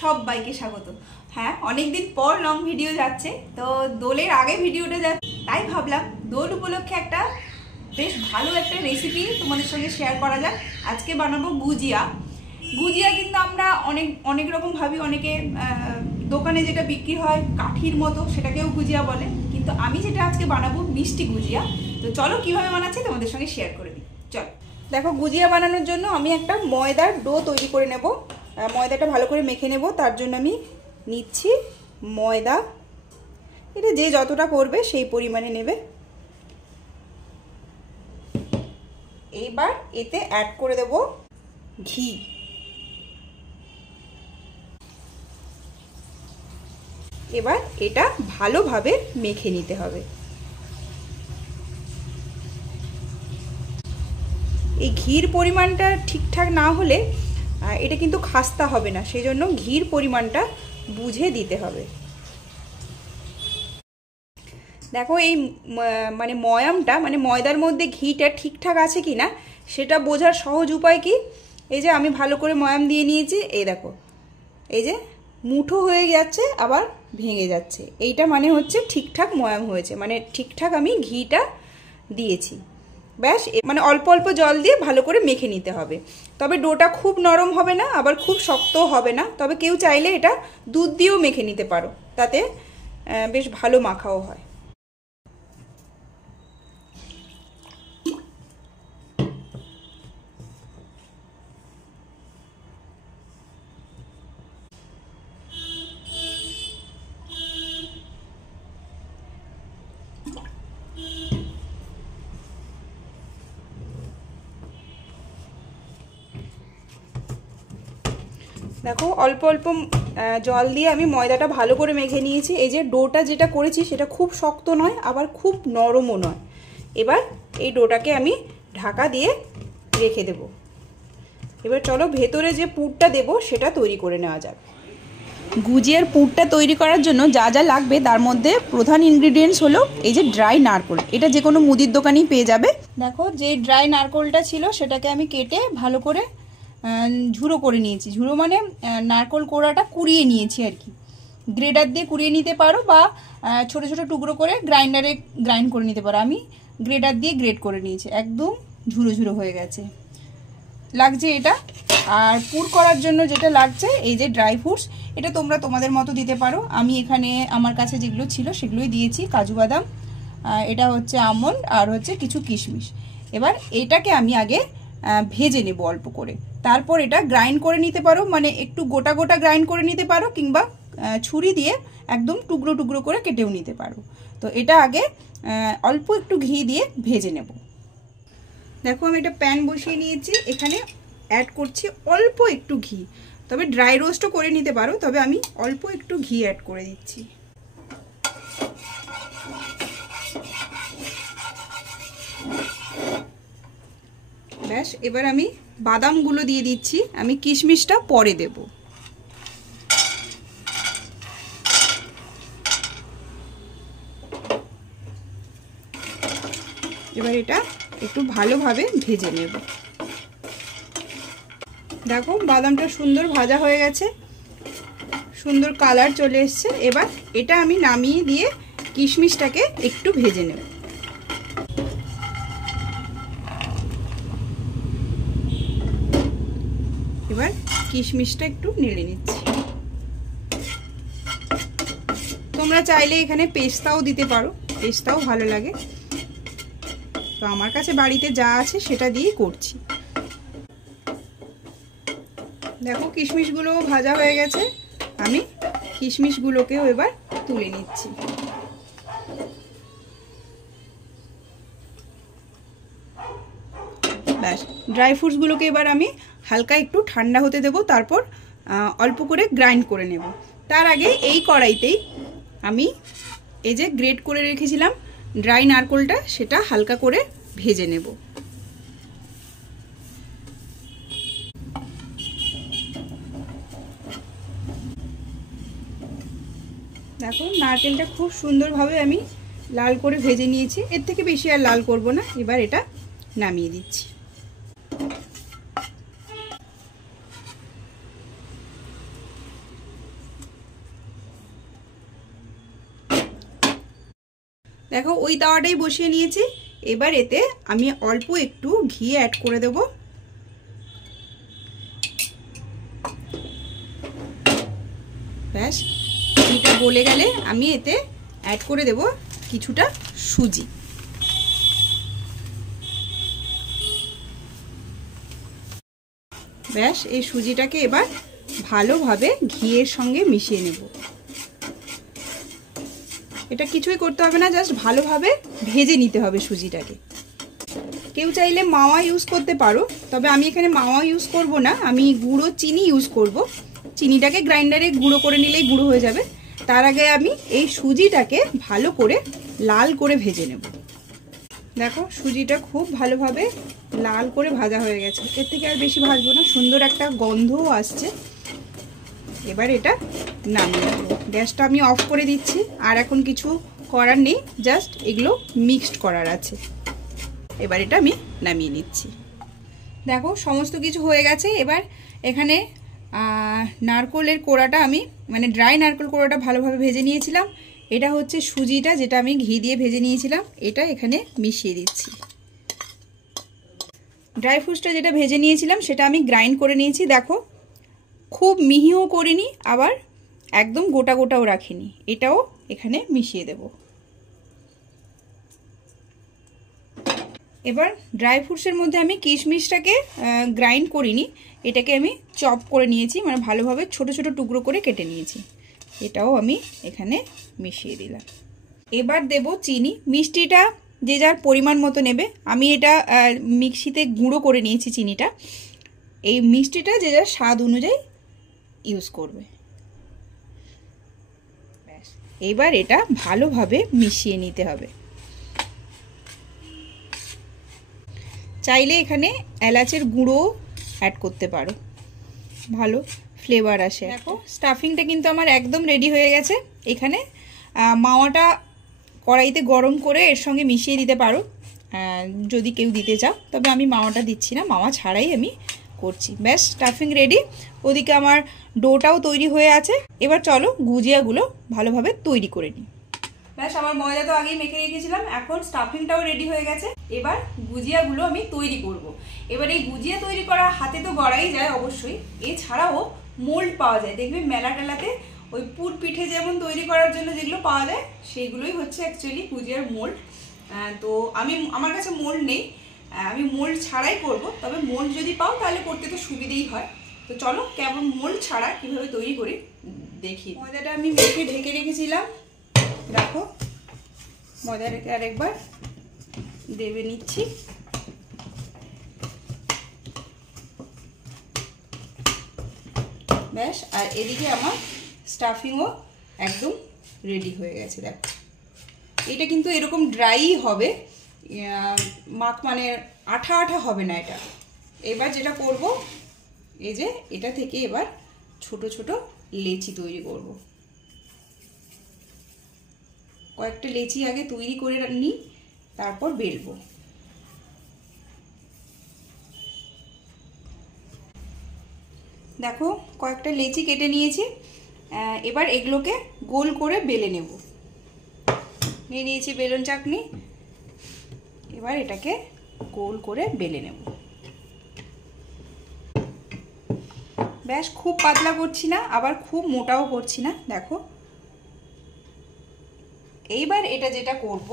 সবাইকে স্বাগত। হ্যাঁ, অনেকদিন পর লং ভিডিও যাচ্ছে, তো দোলের আগে ভিডিওটা যাচ্ছে, তাই ভাবলাম দোল উপলক্ষে একটা বেশ ভালো একটা রেসিপি তোমাদের সঙ্গে শেয়ার করা যাক। আজকে বানাবো গুজিয়া। গুজিয়া কিন্তু আমরা অনেক রকম ভাবি, অনেকে দোকানে যেটা বিক্রি হয় কাঠির মতো সেটাকেও গুজিয়া বলে, কিন্তু আমি যেটা আজকে বানাবো মিষ্টি গুজিয়া। তো চলো কিভাবে বানাচ্ছি তোমাদের সঙ্গে শেয়ার করে দিই। চলো দেখো, গুজিয়া বানানোর জন্য আমি একটা ময়দার ডো তৈরি করে নেব। ময়দাটা ভালো করে মেখে নেব, তার জন্য আমি নিচ্ছি ময়দা। এটা যে যতটা করবে সেই পরিমাণে নেবে। এইবার এতে অ্যাড করে দেব ঘি। এবার এটা ভালোভাবে মেখে নিতে হবে। এই ঘির পরিমাণটা ঠিকঠাক না হলে এটা কিন্তু খাস্তা হবে না, সেই জন্য ঘির পরিমাণটা বুঝে দিতে হবে। দেখো এই মানে ময়ামটা, মানে ময়দার মধ্যে ঘিটা ঠিকঠাক আছে কি না সেটা বোঝার সহজ উপায় কি, এই যে আমি ভালো করে ময়াম দিয়ে নিয়েছি, এই দেখো এই যে মুঠো হয়ে যাচ্ছে আবার ভেঙে যাচ্ছে, এইটা মানে হচ্ছে ঠিকঠাক ময়াম হয়েছে, মানে ঠিকঠাক আমি ঘিটা দিয়েছি। ব্যাস, মানে অল্প অল্প জল দিয়ে ভালো করে মেখে নিতে হবে। তবে ডোটা খুব নরম হবে না, আবার খুব শক্তও হবে না। তবে কেউ চাইলে এটা দুধ দিয়েও মেখে নিতে পারো, তাতে বেশ ভালো মাখাও হয়। দেখো অল্প অল্প জল দিয়ে আমি ময়দাটা ভালো করে মেখে নিয়েছি। এই যে ডোটা যেটা করেছি সেটা খুব শক্ত নয়, আবার খুব নরমও নয়। এবার এই ডোটাকে আমি ঢাকা দিয়ে রেখে দেব। এবার চলো ভেতরে যে পুরটা দেব সেটা তৈরি করে নেওয়া যাক। গুজিয়ার পুরটা তৈরি করার জন্য যা যা লাগবে তার মধ্যে প্রধান ইনগ্রিডিয়েন্টস হলো এই যে ড্রাই নারকোল। এটা যে কোনো মুদির দোকানেই পেয়ে যাবে। দেখো যে ড্রাই নারকোলটা ছিল সেটাকে আমি কেটে ভালো করে ঝুড়ো করে নিয়েছি। ঝুড়ো মানে নারকোল কোড়াটা কুড়িয়ে নিয়েছি আর কি। গ্রেডার দিয়ে কুড়িয়ে নিতে পারো বা ছোট ছোট টুকরো করে গ্রাইন্ডারে গ্রাইন্ড করে নিতে পারো। আমি গ্রেডার দিয়ে গ্রেড করে নিয়েছি, একদম ঝুড়ো ঝুড়ো হয়ে গেছে লাগছে এটা। আর পুর করার জন্য যেটা লাগছে এই যে ড্রাই ফ্রুটস, এটা তোমরা তোমাদের মতো দিতে পারো। আমি এখানে আমার কাছে যেগুলো ছিল সেগুলোই দিয়েছি, কাজু বাদাম, এটা হচ্ছে আমন্ড, আর হচ্ছে কিছু কিশমিশ। এবার এটাকে আমি আগে ভেজে নেব অল্প করে, তারপর এটা গ্রাইন্ড করে নিতে পারো, মানে একটু গোটা গোটা গ্রাইন্ড করে নিতে পারো, কিংবা ছুরি দিয়ে একদম টুকরো টুকরো করে কেটেও নিতে পারো। তো এটা আগে অল্প একটু ঘি দিয়ে ভেজে নেব। দেখো আমি একটা প্যান বসিয়ে নিয়েছি, এখানে অ্যাড করছি অল্প একটু ঘি। তবে ড্রাই রোস্টও করে নিতে পারো, তবে আমি অল্প একটু ঘি অ্যাড করে দিচ্ছি। ব্যাস, এবার আমি বাদামগুলো দিয়ে দিচ্ছি, আমি কিশমিশটা পরে দেব। এবার এটা একটু ভালোভাবে ভেজে নেব। দেখো বাদামটা সুন্দর ভাজা হয়ে গেছে, সুন্দর কালার চলে এসছে। এবার এটা আমি নামিয়ে দিয়ে কিশমিশটাকে একটু ভেজে নেব। এবার কিশমিশটা একটু নেড়ে নিচ্ছি। তোমরা চাইলে এখানে পেস্তাও দিতে পারো, পেস্তাও ভালো লাগে। তো আমার কাছে বাড়িতে যা আছে সেটা দিয়েই করছি। দেখো কিশমিশগুলো ভাজা হয়ে গেছে, আমি কিশমিশগুলোকেও এবার তুলে নিচ্ছি। ব্যাস, ড্রাই ফ্রুটসগুলোকে এবার আমি হালকা একটু ঠান্ডা হতে দেব, তারপর অল্প করে গ্রাইন্ড করে নেব। তার আগে এই কড়াইতেই আমি এই যে গ্রেট করে রেখেছিলাম ড্রাই নারকোলটা, সেটা হালকা করে ভেজে নেব। দেখো নারকেলটা খুব সুন্দরভাবে আমি লাল করে ভেজে নিয়েছি, এর থেকে বেশি আর লাল করব না। এবার এটা নামিয়ে দিচ্ছি। দেখো ওই তাওয়াটাই বসিয়ে নিয়েছি। এবার এতে আমি অল্প একটু ঘি অ্যাড করে দেব। ব্যাস, ঘিটা গলে গেলে আমি এতে অ্যাড করে দেব কিছুটা সুজি। ব্যাস, এই সুজিটাকে এবার ভালোভাবে ঘিয়ের সঙ্গে মিশিয়ে নেব। এটা কিছুই করতে হবে না, জাস্ট ভালোভাবে ভেজে নিতে হবে সুজিটাকে। কেউ চাইলে মাওয়া ইউজ করতে পারো, তবে আমি এখানে মাওয়া ইউজ করব না, আমি গুঁড়ো চিনি ইউজ করব। চিনিটাকে গ্রাইন্ডারে গুঁড়ো করে নিলেই গুঁড়ো হয়ে যাবে। তার আগে আমি এই সুজিটাকে ভালো করে লাল করে ভেজে নেব। দেখো সুজিটা খুব ভালোভাবে লাল করে ভাজা হয়ে গেছে, এর থেকে আর বেশি ভাজবো না, সুন্দর একটা গন্ধও আসছে। এবার এটা নামিয়ে নেব। গ্যাসটা আমি অফ করে দিচ্ছি, আর এখন কিছু করার নেই, জাস্ট এগুলো মিক্সড করার আছে। এবার এটা আমি নামিয়ে নিচ্ছি। দেখো সমস্ত কিছু হয়ে গেছে। এবার এখানে নারকেলের কোড়াটা আমি মানে ড্রাই নারকেল কোড়াটা ভালোভাবে ভেজে নিয়েছিলাম। এটা হচ্ছে সুজিটা যেটা আমি ঘি দিয়ে ভেজে নিয়েছিলাম, এটা এখানে মিশিয়ে দিচ্ছি। ড্রাই ফ্রুটসটা যেটা ভেজে নিয়েছিলাম সেটা আমি গ্রাইন্ড করে নিয়েছি। দেখো খুব মিহিও করিনি, আবার একদম গোটা গোটাও রাখিনি, এটাও এখানে মিশিয়ে দেব। এবার ড্রাই ফ্রুটসের মধ্যে আমি কিশমিশটাকে গ্রাইন্ড করিনি, এটাকে আমি চপ করে নিয়েছি, মানে ভালোভাবে ছোট ছোট টুকরো করে কেটে নিয়েছি, এটাও আমি এখানে মিশিয়ে দিলাম। এবার দেব চিনি। মিষ্টিটা যে যার পরিমাণ মতো নেবে, আমি এটা মিক্সিতে গুঁড়ো করে নিয়েছি চিনিটা। এই মিষ্টিটা যে যার স্বাদ অনুযায়ী ইউজ করবে। ব্যাস, এবার এটা ভালোভাবে মিশিয়ে নিতে হবে। চাইলে এখানে এলাচের গুঁড়ো অ্যাড করতে পারো, ভালো ফ্লেভার আসে। দেখো স্টাফিংটা কিন্তু আমার একদম রেডি হয়ে গেছে। এখানে মাওয়াটা কড়াইতে গরম করে এর সঙ্গে মিশিয়ে দিতে পারো যদি কেউ দিতে চাও, তবে আমি মাওয়াটা দিচ্ছি না, মাওয়া ছাড়াই আমি করছি। ব্যাস, স্টাফিং রেডি। ওদিকে আমার ডোটাও তৈরি হয়ে আছে। এবার চলো গুজিয়াগুলো ভালোভাবে তৈরি করে নিই। ব্যাস, আমার ময়দা তো আগেই মেখে রেখেছিলাম, এখন স্টাফিংটাও রেডি হয়ে গেছে। এবার গুজিয়াগুলো আমি তৈরি করব। এবার এই গুজিয়া তৈরি করা হাতে তো গড়াই যায় অবশ্যই, এছাড়াও মোল্ড পাওয়া যায়, দেখবে মেলা টেলাতে ওই পুর পিঠে যেমন তৈরি করার জন্য যেগুলো পাওয়া যায় সেইগুলোই হচ্ছে অ্যাকচুয়ালি গুজিয়ার মোল্ড। তো আমার কাছে মোল্ড নেই, আমি মোল্ড ছাড়াই করব, তবে মোল্ড যদি পাও তাহলে করতে তো সুবিধেই হয়। তো চলো কেমন মোল্ড ছাড়া কিভাবে তৈরি করি দেখি। ময়দাটা আমি মেখে ঢেকে রেখেছিলাম, দেখো ময়দাটাকে আরেকবার দেবে নিচ্ছি। ব্যাস, আর এদিকে আমার স্টাফিংও একদম রেডি হয়ে গেছে। দেখো এটা কিন্তু এরকম ড্রাই হবে, মানে আঠা আঠা হবে না এটা। এবার যেটা করব, এই যে এটা থেকে এবার ছোট ছোট লেচি তৈরি করব। কয়েকটা লেচি আগে তৈরি করে নিই, তারপর বেলবো। দেখো কয়েকটা লেচি কেটে নিয়েছি, এবার এগুলোকে গোল করে বেলে নেব। নিয়ে নিয়েছি বেলুন চাকনি, এবার এটাকে গোল করে বেলে নেব। ব্যাস, খুব পাতলা করছি না, আবার খুব মোটাও করছি না। দেখো এইবার এটা যেটা করব,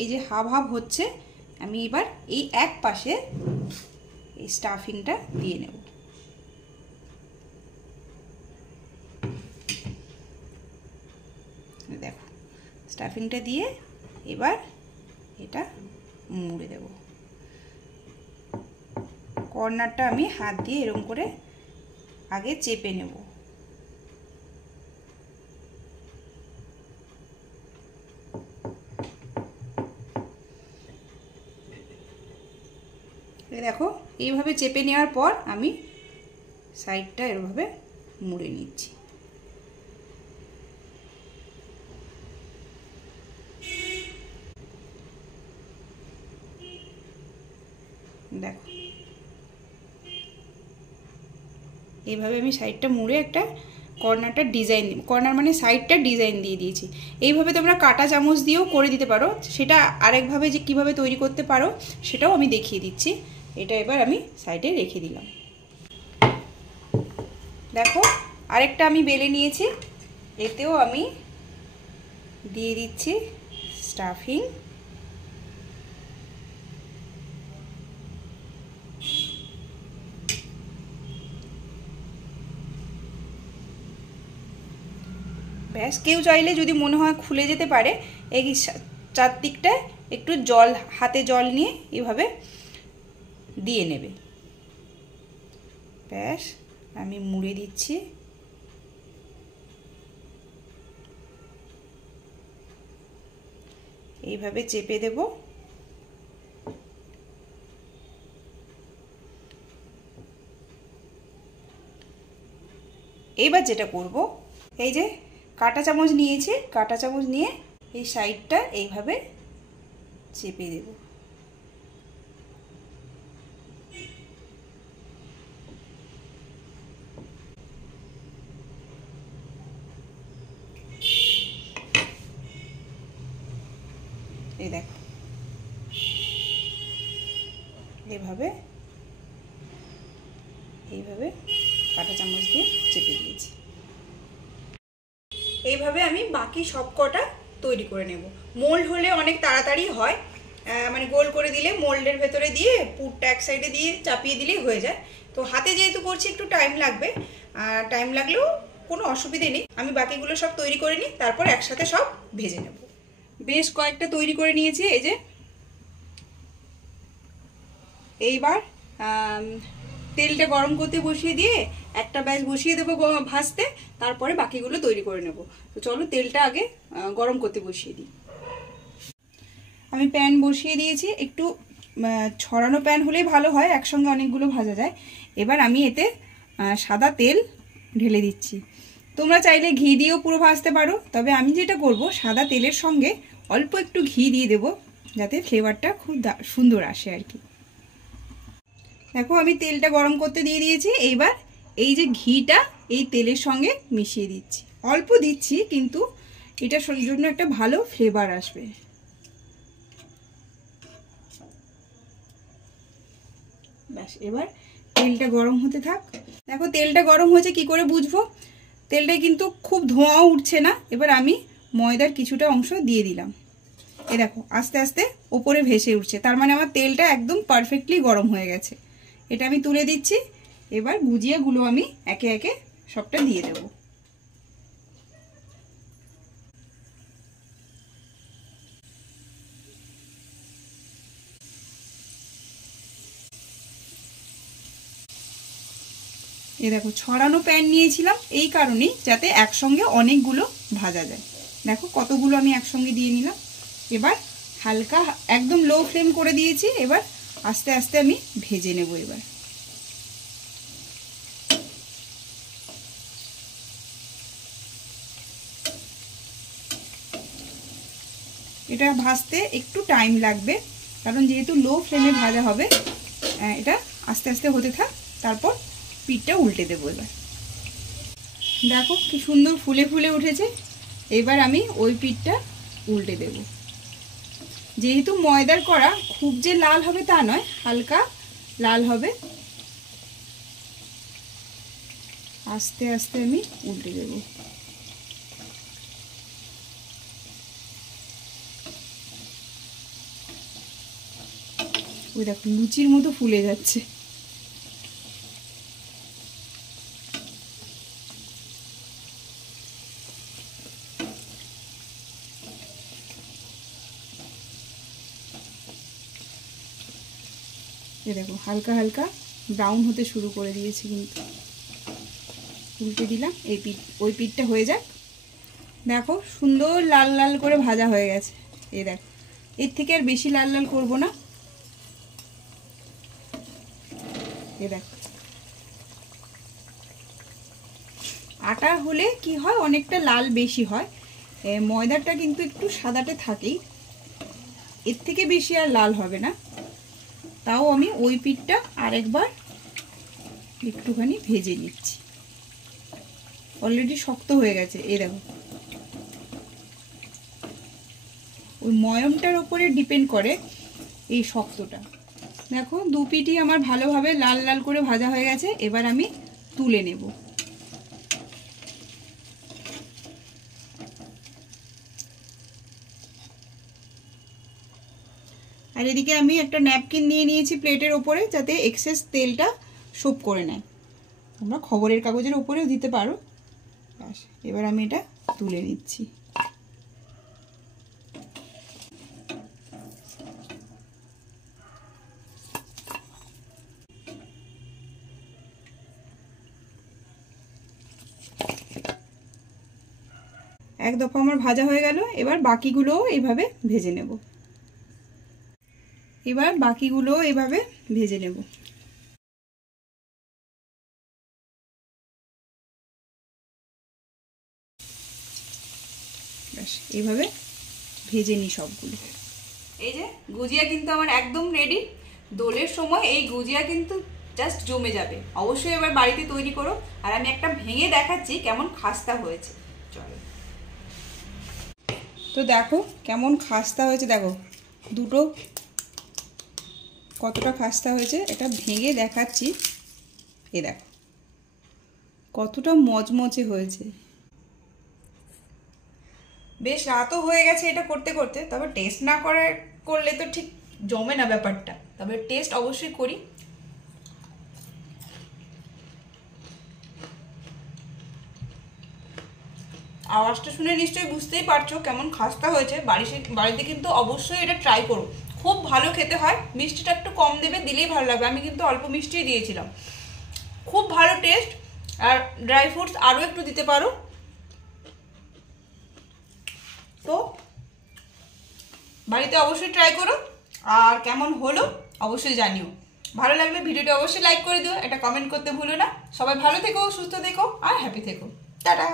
এই যে হাফ হাফ হচ্ছে, আমি এবার এই এক পাশে এই স্টাফিংটা দিয়ে নেব। দেখো স্টাফিংটা দিয়ে এবার এটা মুড়ে দেব। কর্নারটা আমি হাত দিয়ে এরকম করে আগে চেপে নেব। দেখো এইভাবে চেপে নেওয়ার পর আমি সাইডটা এভাবে মুড়ে নিচ্ছি। দেখো এইভাবে আমি সাইডটা মুড়ে একটা কর্নারটা ডিজাইন, কর্নার মানে সাইডটা ডিজাইন দিয়ে দিয়েছি। এইভাবে তোমরা কাটা চামচ দিয়েও করে দিতে পারো, সেটা আরেকভাবে যে কিভাবে তৈরি করতে পারো সেটাও আমি দেখিয়ে দিচ্ছি। এটা এবার আমি সাইডে রেখে দিলাম। দেখো আরেকটা আমি বেলে নিয়েছি, এতেও আমি দিয়ে দিচ্ছি স্টাফিং। ব্যাস, কেউ চাইলে যদি মনে হয় খুলে যেতে পারে, এই চারদিকটায় একটু জল, হাতে জল নিয়ে এভাবে দিয়ে নেবে। ব্যাস, আমি মুড়ে দিচ্ছি। এইভাবে চেপে দেব। এবার যেটা করব, এই যে কাঁটা চামচ নিয়েছি, কাঁটা চামচ নিয়ে এই সাইডটা এইভাবে চেপে দেব। এই দেখো এইভাবে এইভাবে কাঁটা চামচ দিয়ে চেপে দিয়েছি। এইভাবে আমি বাকি সব কটা তৈরি করে নেব। মোল্ড হলে অনেক তাড়াতাড়ি হয়, মানে গোল করে দিলে মোল্ডের ভেতরে দিয়ে পুরটা এক সাইডে দিয়ে চাপিয়ে দিলেই হয়ে যায়। তো হাতে যেহেতু করছি একটু টাইম লাগবে, টাইম লাগলেও কোনো অসুবিধে নেই। আমি বাকিগুলো সব তৈরি করে নিই, তারপর একসাথে সব ভেজে নেব। বেশ কয়েকটা তৈরি করে নিয়েছি। এই যে এইবার তেলটা গরম করতে বসিয়ে দিয়ে একটা ব্যাচ বসিয়ে দেবো ভাজতে, তারপরে বাকিগুলো তৈরি করে নেব। তো চলো তেলটা আগে গরম করতে বসিয়ে দিই। আমি প্যান বসিয়ে দিয়েছি, একটু ছড়ানো প্যান হলেই ভালো হয়, একসঙ্গে অনেকগুলো ভাজা যায়। এবার আমি এতে সাদা তেল ঢেলে দিচ্ছি। তোমরা চাইলে ঘি দিয়েও পুরো ভাজতে পারো, তবে আমি যেটা করব সাদা তেলের সঙ্গে অল্প একটু ঘি দিয়ে দেবো, যাতে ফ্লেভারটা খুব সুন্দর আসে আর কি। দেখো আমি তেলটা গরম করতে দিয়ে দিয়েছি। এইবার এই যে ঘিটা এই তেলের সঙ্গে মিশিয়ে দিচ্ছি, অল্প দিচ্ছি কিন্তু এটার জন্য একটা ভালো ফ্লেভার আসবে। ব্যাস, এবার তেলটা গরম হতে থাক। দেখো তেলটা গরম হয়েছে, কি করে বুঝবো? তেলটা কিন্তু খুব ধোঁয়াও উঠছে না। এবার আমি ময়দার কিছুটা অংশ দিয়ে দিলাম, এ দেখো আস্তে আস্তে ওপরে ভেসে উঠছে, তার মানে আমার তেলটা একদম পারফেক্টলি গরম হয়ে গেছে। এটা আমি তুলে দিচ্ছি। এবার গুজিয়াগুলো আমি একে একে সবটা দিয়ে দেব। এই দেখো ছড়ানো প্যান নিয়েছিলাম এই কারণেই, যাতে একসঙ্গে অনেকগুলো ভাজা যায়। দেখো কতগুলো আমি একসঙ্গে দিয়ে নিলাম। এবার হালকা একদম লো ফ্লেম করে দিয়েছি। এবার আস্তে আস্তে আমি ভেজে নেব। এবার এটা ভাজতে একটু টাইম লাগবে, কারণ যেহেতু লো ফ্লেমে ভাজা হবে। এটা আস্তে আস্তে হতে থাক, তারপর পিঠটা উল্টে দেবো। এবার দেখো কি সুন্দর ফুলে ফুলে উঠেছে। এবার আমি ওই পিঠটা উল্টে দেব। যেহেতু ময়দার করা, খুব যে লাল হবে তা নয়, হালকা লাল হবে। আস্তে আস্তে আমি উল্টে দেব। ওই দেখো লুচির মতো ফুলে যাচ্ছে। দেখো হালকা হালকা ব্রাউন হতে শুরু করে দিয়েছি, কিন্তু উল্টে দিলাম। এই পিঠ ওই পিঠটা হয়ে যাক। দেখো সুন্দর লাল লাল করে ভাজা হয়ে গেছে। এই দেখো, এর থেকে আর বেশি লাল লাল করব না। এই দেখো আটা হলে কি হয়, অনেকটা লাল বেশি হয়। ময়দাটা কিন্তু একটু সাদাটে থাকেই, এর থেকে বেশি আর লাল হবে না। তাও আমি ওই পিঠটা আরেকবার একটুখানি ভেজে নিচ্ছি। অলরেডি শক্ত হয়ে গেছে। এই দেখো, ওই ময়মটার উপরে ডিপেন্ড করে এই শক্তটা। দেখো দু পিঠই আমার ভালোভাবে লাল লাল করে ভাজা হয়ে গেছে। এবার আমি তুলে নেব। আর এদিকে আমি একটা ন্যাপকিন নিয়ে নিয়েছি প্লেটের ওপরে, যাতে এক্সেস তেলটা সোপ করে নেয়। তোমরা খবরের কাগজের উপরেও দিতে পারো। ব্যাস, এবার আমি এটা তুলে নিচ্ছি। এক দফা আমার ভাজা হয়ে গেল। এবার বাকিগুলোও এইভাবে ভেজে নেব। ব্যাস, এইভাবে ভেজে নিই সবগুলো। এই যে গুজিয়া কিন্তু আমার একদম রেডি। দোলের সময় এই গুজিয়া কিন্তু জাস্ট জমে যাবে। অবশ্যই এবার বাড়িতে তৈরি করো। আর আমি একটা ভেঙে দেখাচ্ছি কেমন খাস্তা হয়েছে। চলো, তো দেখো কেমন খাস্তা হয়েছে। দেখো দুটো কতটা খাস্তা হয়েছে, এটা ভেঙে দেখাচ্ছি। এ দেখো কতটা মচমচে হয়েছে। বেশ রাতও হয়ে গেছে এটা করতে করতে। তবে টেস্ট না করলে তো ঠিক জমে না ব্যাপারটা। তবে টেস্ট অবশ্যই করি। আওয়াজটা শুনে নিশ্চয়ই বুঝতেই পারছো কেমন খাস্তা হয়েছে। বাড়িতে কিন্তু অবশ্যই এটা ট্রাই করো, খুব ভালো খেতে হয়। মিষ্টিটা একটু কম দেবে, দিলেই ভালো লাগবে। আমি কিন্তু অল্প মিষ্টি দিয়েছিলাম, খুব ভালো টেস্ট। আর ড্রাই ফ্রুটস আরও একটু দিতে পারো। তো বাড়িতে অবশ্যই ট্রাই করো, আর কেমন হলো অবশ্যই জানিও। ভালো লাগলে ভিডিওটা অবশ্যই লাইক করে দিও, এটা কমেন্ট করতে ভুলো না। সবাই ভালো থেকো, সুস্থ থেকো আর হ্যাপি থেকো। টাটা।